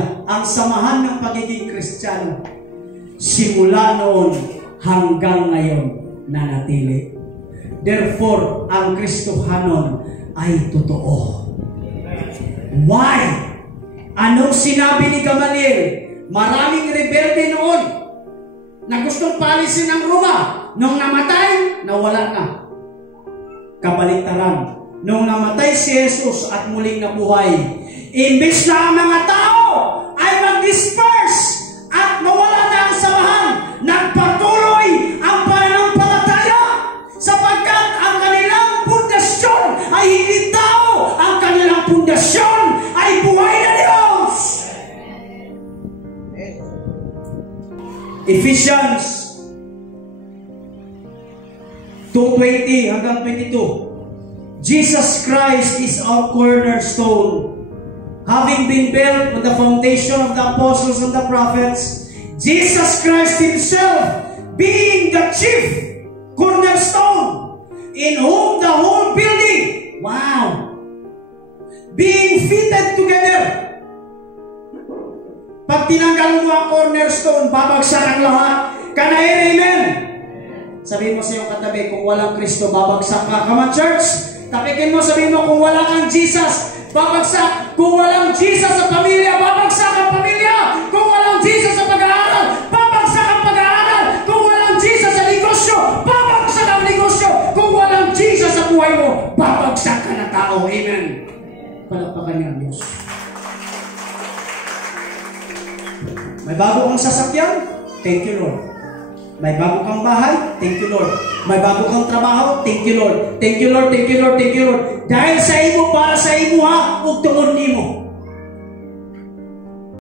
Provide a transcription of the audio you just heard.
Hallelujah. Ang samahan ng pagiging Kristiyano, simula noon hanggang ngayon, nanatili. Therefore, ang Kristohanon ay totoo. Why? Anong sinabi ni Gamaliel? Maraming rebelde noon na gustong paalisin ng Roma. Nung namatay, nawala na. Kabaliktaran, nung namatay si Jesus at muling nabuhay, imbes na ang mga tao ay mag-disperse at mawala na ang samahan, nagpatuloy ang pananampalataya sapagkat ang kanilang pundasyon ay hindi tao, ang kanilang pundasyon ay buhay na Diyos. Ephesians 2:20 hanggang 22. Jesus Christ is our cornerstone, having been built on the foundation of the apostles and the prophets, Jesus Christ Himself being the chief cornerstone, in whom the whole building, being fitted together. Pag tinanggal mo ang cornerstone, babagsak ang lahat. Can I hear amen? Sabihin mo sa iyong katabi, kung walang Kristo, babagsak ka. Come on, church! Tapikin mo, sabihin mo, kung wala kang Jesus, babagsak. Kung walang Jesus sa pamilya, babagsak ang pamilya. Kung walang Jesus sa pag-aaral, babagsak ang pag-aaral. Kung walang Jesus sa negosyo, babagsak ang negosyo. Kung walang Jesus sa buhay mo, babagsak ka na tao. Amen. Palakpakan niya ang Diyos. May bago kang sasakyan? Thank you, Lord. May bago kang bahay? Thank you, Lord. May bago kang trabaho? Thank you, Lord. Thank you, Lord. Thank you, Lord. Thank you, Lord. Dahil sa imo, para sa imo ha, ug tuon nimo.